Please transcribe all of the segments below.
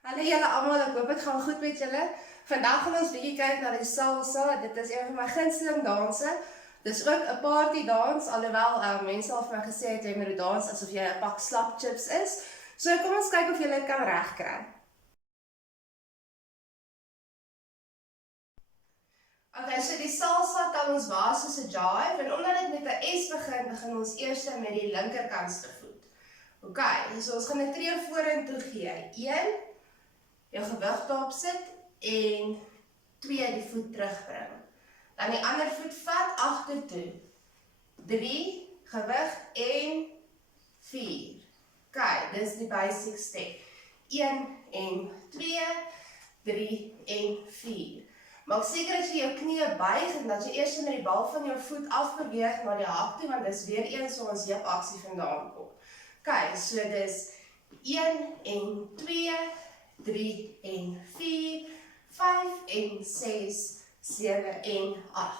Hallo julle almal, ek hoop dit gaan goed met julle. Vandag gaan ons bietjie kyk na die salsa. Dit is een van my gunsteling danse. Dis ook 'n party dans, alhoewel mense al vir my gesê het jy moet dans asof jy 'n pak slap chips is. So kom ons kyk of julle dit kan regkry. Okay, so die salsa kan ons baas soos 'n jive en omdat dit met 'n S begin ons eers met die linkerkantste voet. Okay, so ons gaan 'n tree vorentoe gee. 1 jou gewig daarop sit en 2 die voet terugbring. Dan die ander voet vat agtertoe. 3 gewig en 4. OK, dis die basic step. 1 en 2, 3 en 4. Maak seker dat jy jou knie buig en dat jy eers met die bal van jou voet afbeweeg na die hak toe, want dis weer eens waar ons heup aksie vandaan kom. OK, so dis 1 en 2, 3 en 4, 5 en 6, 7 en 8.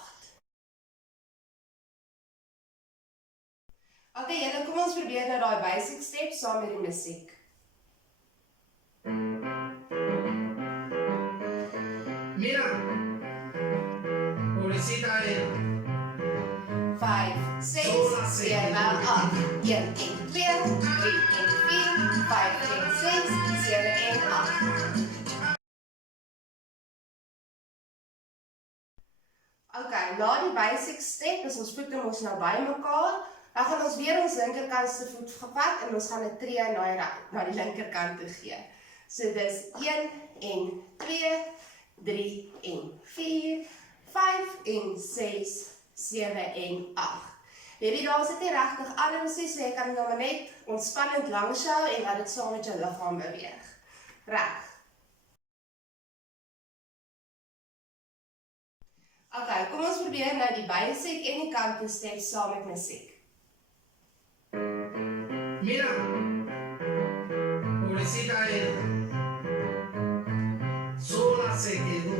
Okay, julle, kom ons probeer nou daai basic steps saam met die musiek. Mira, pobrecita ella. 5, 6, 7, 8. 1 en 2, 3 en 4, 5 en 6, 7 en 8. Okay, na die basic step is ons voete mos nou by mekaar. Dan gaan ons weer ons linkerkantste voet gepak en ons gaan 'n tree na die linkerkant toe gee. So dis 1 en 2, 3 en 4, 5 en 6, 7 en 8. Hierdie dans het nie regtig anders nie, so jy kan nou net ontspannend langs jou en laat dit saam met jou liggaam beweeg. Reg. Okay, kom ons probeer nou die basic en die kanto steps saam met musiek. Mira, pobrecita ella. Sola se quedó.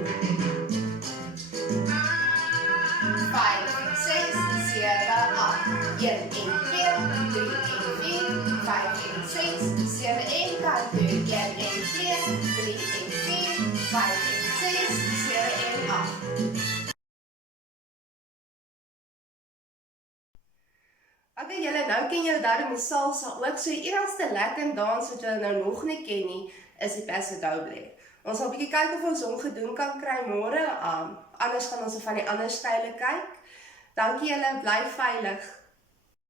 5, 6, 7, 8. 1 en 2, 3 en 4, 5 en 6, 7 en kanto. 1 en 2, 3 en 4, 5 en 6, 7 en 8. Okay, julle, nou ken julle darm die salsa ook, so die enigste lekker dans wat julle nou nog nie ken nie, is die paso doble. Ons sal 'n bietjie kyk of ons hom gedoen kan kry môre, anders gaan ons van die ander style kyk. Dankie julle, bly veilig.